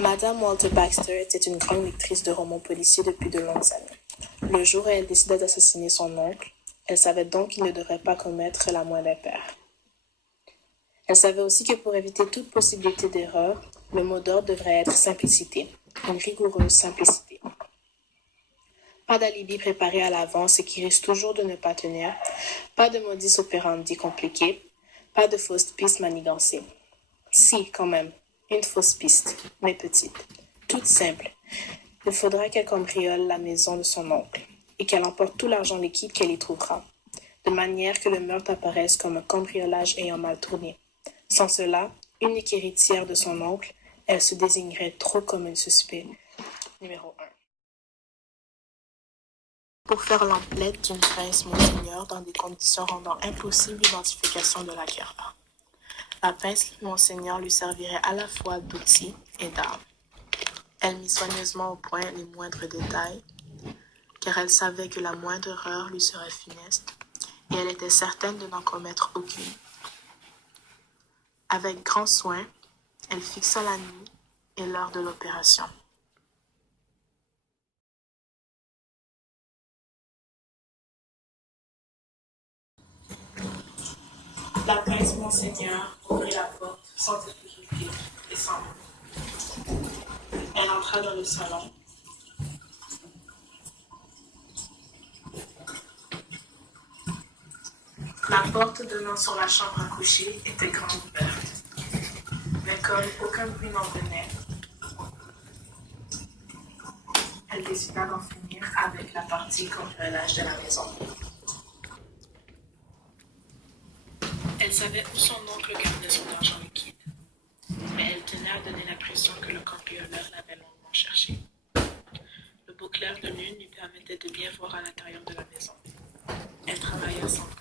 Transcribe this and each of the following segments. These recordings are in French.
Madame Walter Baxter était une grande lectrice de romans policiers depuis de longues années. Le jour où elle décida d'assassiner son oncle, elle savait donc qu'il ne devrait pas commettre la moindre impair. Elle savait aussi que pour éviter toute possibilité d'erreur, le mot d'ordre devrait être simplicité, une rigoureuse simplicité. Pas d'alibi préparé à l'avance et qui risque toujours de ne pas tenir, pas de modus operandi compliqué, pas de fausses pistes manigancées. Si, quand même, une fausse piste, mais petite, toute simple. Il faudra qu'elle cambriole la maison de son oncle et qu'elle emporte tout l'argent liquide qu'elle y trouvera, de manière que le meurtre apparaisse comme un cambriolage ayant mal tourné. Sans cela, unique héritière de son oncle, elle se désignerait trop comme un suspect numéro 1. Pour faire l'emplette d'une pince Monseigneur dans des conditions rendant impossible l'identification de l'acquéreur. La pince Monseigneur lui servirait à la fois d'outil et d'arme. Elle mit soigneusement au point les moindres détails, car elle savait que la moindre erreur lui serait funeste, et elle était certaine de n'en commettre aucune. Avec grand soin, elle fixa la nuit et l'heure de l'opération. La pince Monseigneur ouvrit la porte sans difficulté et sans bruit. Elle entra dans le salon. La porte donnant sur la chambre à coucher était grande ouverte. Mais comme aucun bruit n'en venait, elle décida d'en finir avec la partie cambriolage de la maison. Elle savait où son oncle gardait son argent liquide, mais elle tenait à donner l'impression que le cambrioleur l'avait longuement cherché. Le beau clair de lune lui permettait de bien voir à l'intérieur de la maison. Elle travailla sans bruit.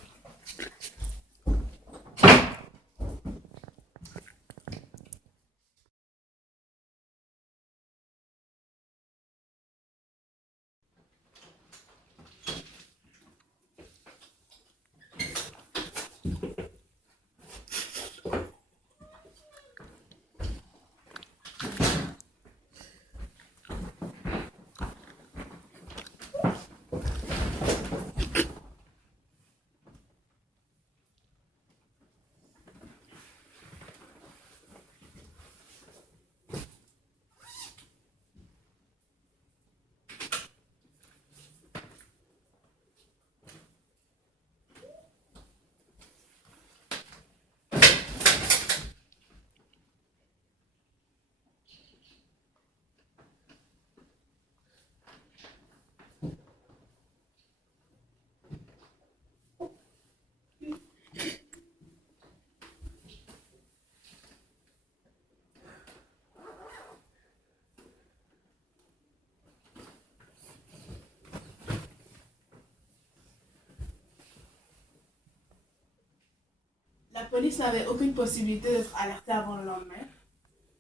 La police n'avait aucune possibilité d'être alertée avant le lendemain,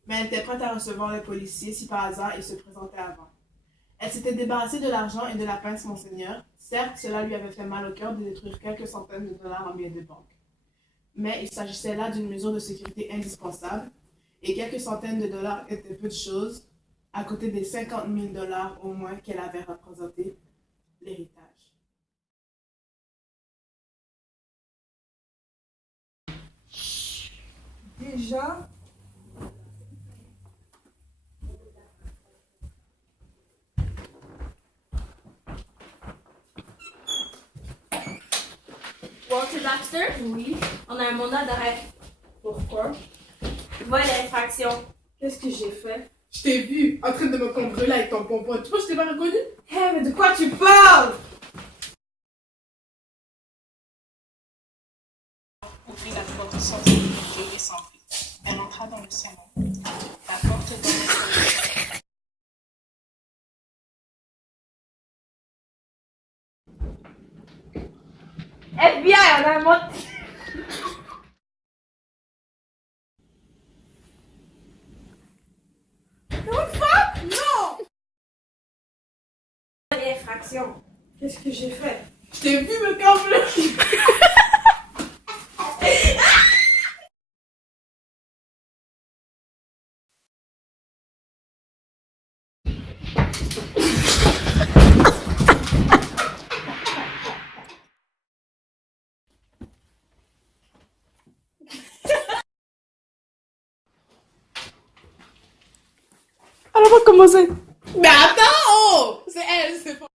mais elle était prête à recevoir les policiers si par hasard ils se présentaient avant. Elle s'était débarrassée de l'argent et de la pince Monseigneur. Certes, cela lui avait fait mal au cœur de détruire quelques centaines de dollars en billets de banque. Mais il s'agissait là d'une mesure de sécurité indispensable, et quelques centaines de dollars étaient peu de choses, à côté des 50 000 dollars au moins qu'elle avait représenté l'héritage. Déjà, Walter Baxter? oui. On a un mandat d'arrêt. Pourquoi? Vol et infraction. Qu'est-ce que j'ai fait? Je t'ai vu en train de me cambrioler avec ton pompon. Tu penses que je t'ai pas reconnu? Hé, mais de quoi tu parles? Ouvrit la porte sans difficulté et sans bruit. Elle entra dans le salon. La porte donnait sur le salon. FBI, on a un mandat. Non! Vol et infraction. Qu'est-ce que j'ai fait? Je t'ai vu me cambrioler. On va commencer. Mais attends, oh! C'est elle, c'est pas...